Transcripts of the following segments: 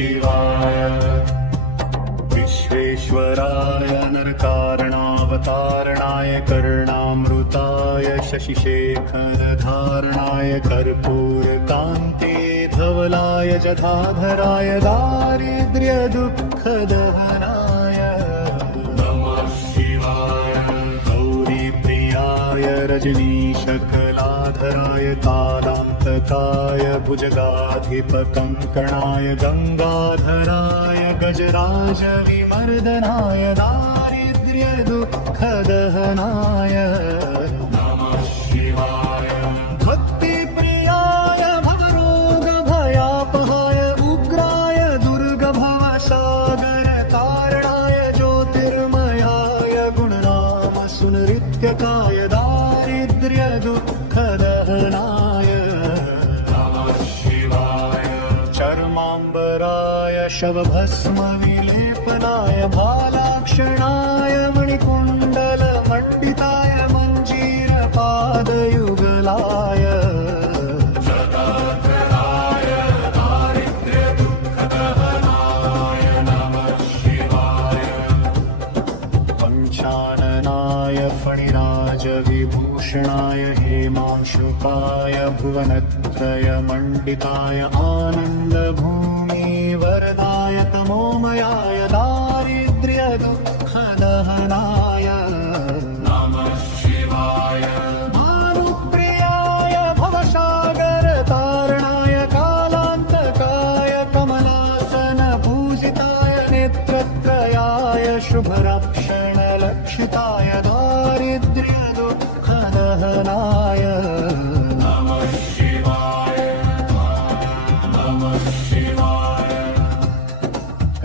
शिवाय। विश्वेश्वराय नरकारणावतारणाय कर्णामृताय शशिशेखरधारणाय कर्पूरकान्ते धवलाय जटाधराय दारिद्र्यदुःखदहनाय नमः शिवाय। गौरीप्रियाय रजनीशकलाधराय कालान्तकाय भुजगाधिपकङ्कणाय गङ्गाधराय गजराजविमर्दनाय दारिद्र्यदुःखदहनाय नमः शिवाय। भक्तिप्रियाय भवरोगभयापहाय उग्राय दुर्गभवसागरकारणाय ज्योतिर्मयाय गुणनामसुनृत्यकाय दारिद्र्यदुःखदहनाय नमः शिवाय। चर्माम्बराय शवभस्मविलेपनाय भालाक्षणाय मणिकुण्डलमण्डिताय मञ्जीरपादयुगलाय जटाधराय दारिद्र्यदुःखदहनाय नमः शिवाय। पञ्चाननाय फणिराजविभूषणाय हेमांशुकाय भुवनत्रयमण्डिताय आनन्दभूमिवरदाय तमोमयाय दारिद्र्यदुःखदहनाय नमः शिवाय। भानुप्रियाय भवसागरतारणाय कालान्तकाय कमलासनपूजिताय नेत्रत्रयाय शुभरक्षणलक्षिताय दारिद्र्यदुःखदहनाय नमः शिवाय। नमः शिवाय।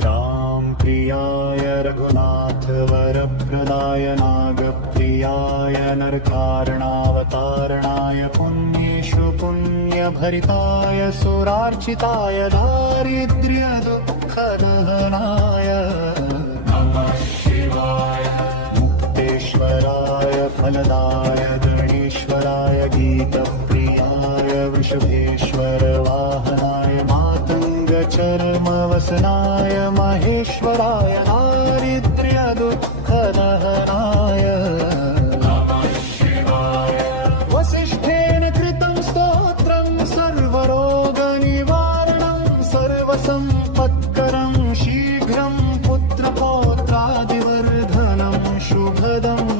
रामप्रियाय रघुनाथवरप्रदाय नागप्रियाय नरकारणावतारणाय पुण्येषु पुण्यभरिताय सुरार्चिताय दारिद्र्यदुःखदहनाय नमः शिवाय। मुक्तेश्वराय फलदाय गणेश्वराय गीतप्रियाय वृषभेश्वरवाहनाय मातङ्गचर्मवसनाय महेश्वराय दारिद्र्यदुःखदहनाय नमः शिवाय। वसिष्ठेन कृतं स्तोत्रं सर्वरोगनिवारणं सर्वसम्पत्करं शीघ्रं पुत्रपौत्रादिवर्धनं शुभदम्